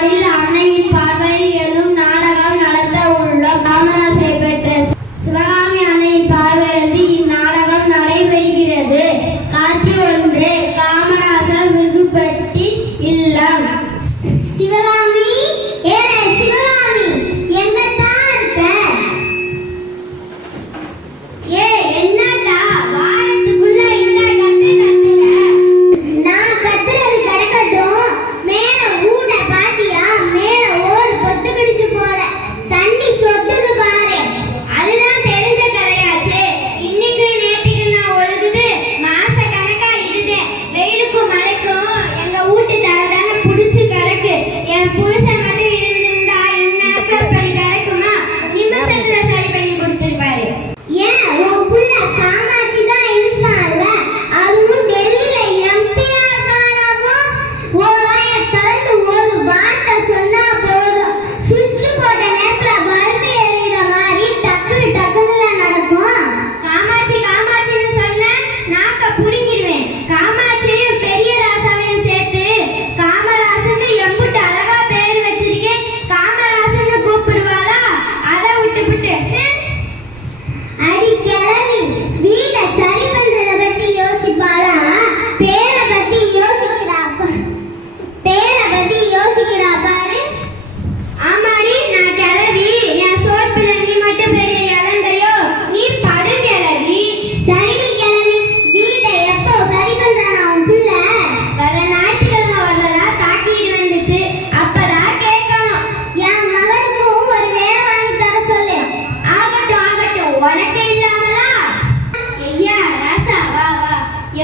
நாளில் அன்னையின் பார்வையில்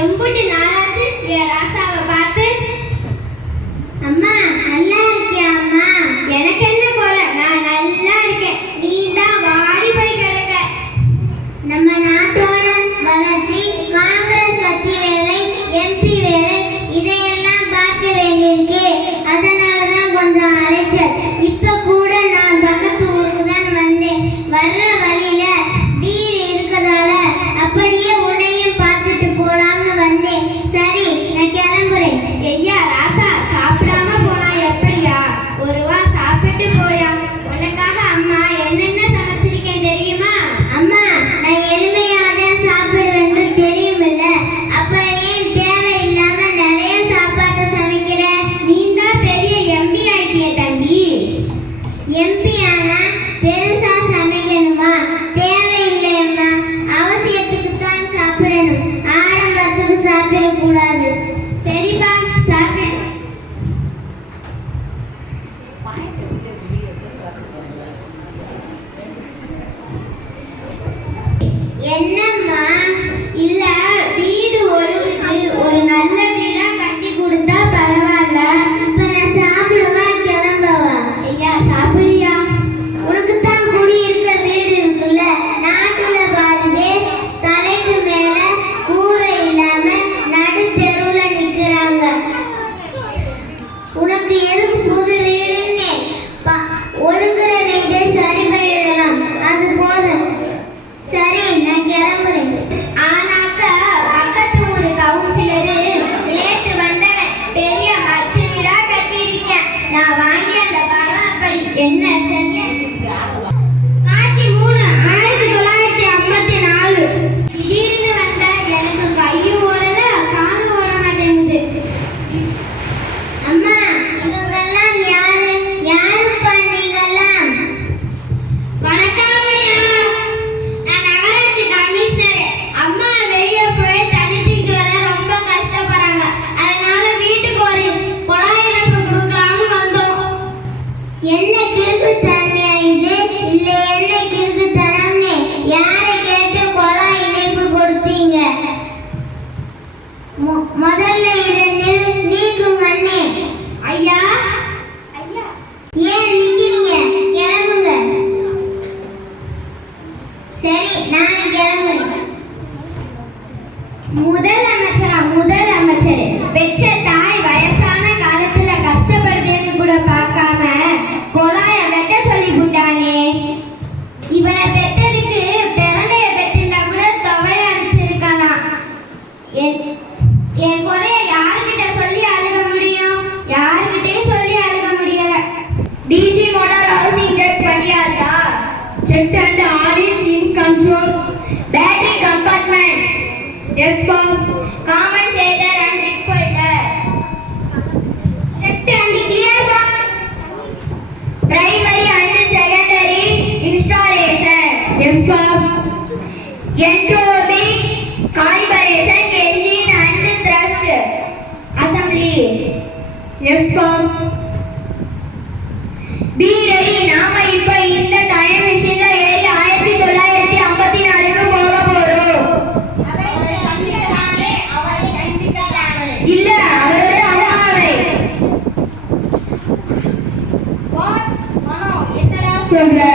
எம்புட்டு நாளாச்சு ஏ ராசா siempre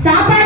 Siapa